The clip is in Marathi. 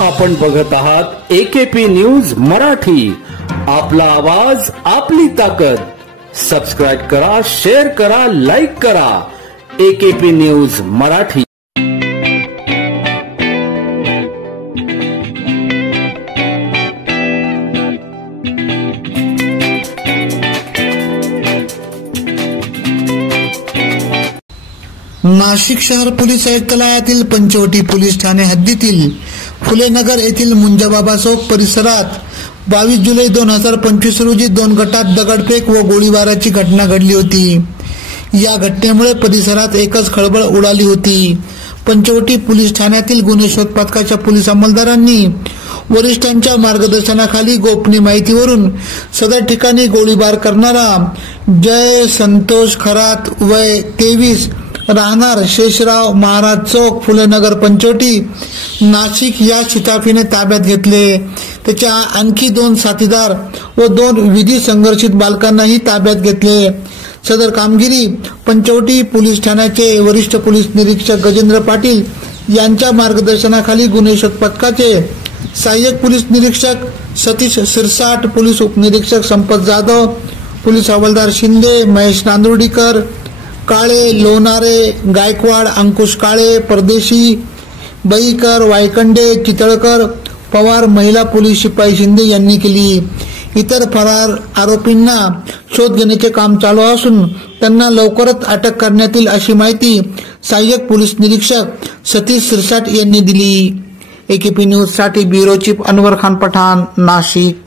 आपण बघत आहात एकेपी न्यूज मराठी। आपला आवाज आपली ताकद। सबस्क्राइब करा, शेअर करा, लाईक करा। AKP news Marathi. नाशिक शहर पोलीस आयुक्तालयातील पंचवटी पोलीस ठाणे हद्दीतील फुलेनगर येथील मुंजाबाबा चौक परिसरात 22 जुलै 2025 रोजी 2 गटात दगडफेक व गोळीबाराची घटना घडली होती। या घटनेमुळे परिसरात एकच खळबळ उडाली होती। पंचवटी पोलीस ठाण्यातील गुन्हे शोध पथकाच्या पोलीस अंमलदारांनी वरिष्ठांच्या मार्गदर्शनाखाली गोपनीय माहितीवरून सदर ठिकाणी गोळीबार करणारा जय संतोष खरात वय 23 राहणार शेषराव महाराज चौक फुलेनगर पंचवटी नाशिक या शिताफीने ताब्यात घेतले। त्याच्या आणखी 2 साथीदार व 2 विधी संघर्षित बालकांनाही ताब्यात घेतले। सदर कामगिरी पंचवटी पोलीस ठाण्याचे वरिष्ठ पोलीस निरीक्षक गजेंद्र पाटील यांच्या मार्गदर्शनाखाली गुन्हे शोध पथकाचे सहाय्यक पोलीस निरीक्षक सतीश सिरसाट, पोलीस उपनिरीक्षक संपत जाधव, पोलीस हवालदार शिंदे, महेश नांदुर्डीकर, काळे, लोणारे, गायकवाड, अंकुश काळे, परदेशी, बईकर, वायकंडे, चितळकर, पवार, महिला पोलीस शिपाई शिंदे यांनी केली। इतर फरार आरोपींना शोध घेण्याचे काम चालू असून त्यांना लवकरच अटक करण्यात येईल अशी माहिती सहाय्यक पोलीस निरीक्षक सतीश सिरसाट यांनी दिली। एकेपी न्यूज साठी ब्युरो चीफ अनवर खान पठाण, नाशिक।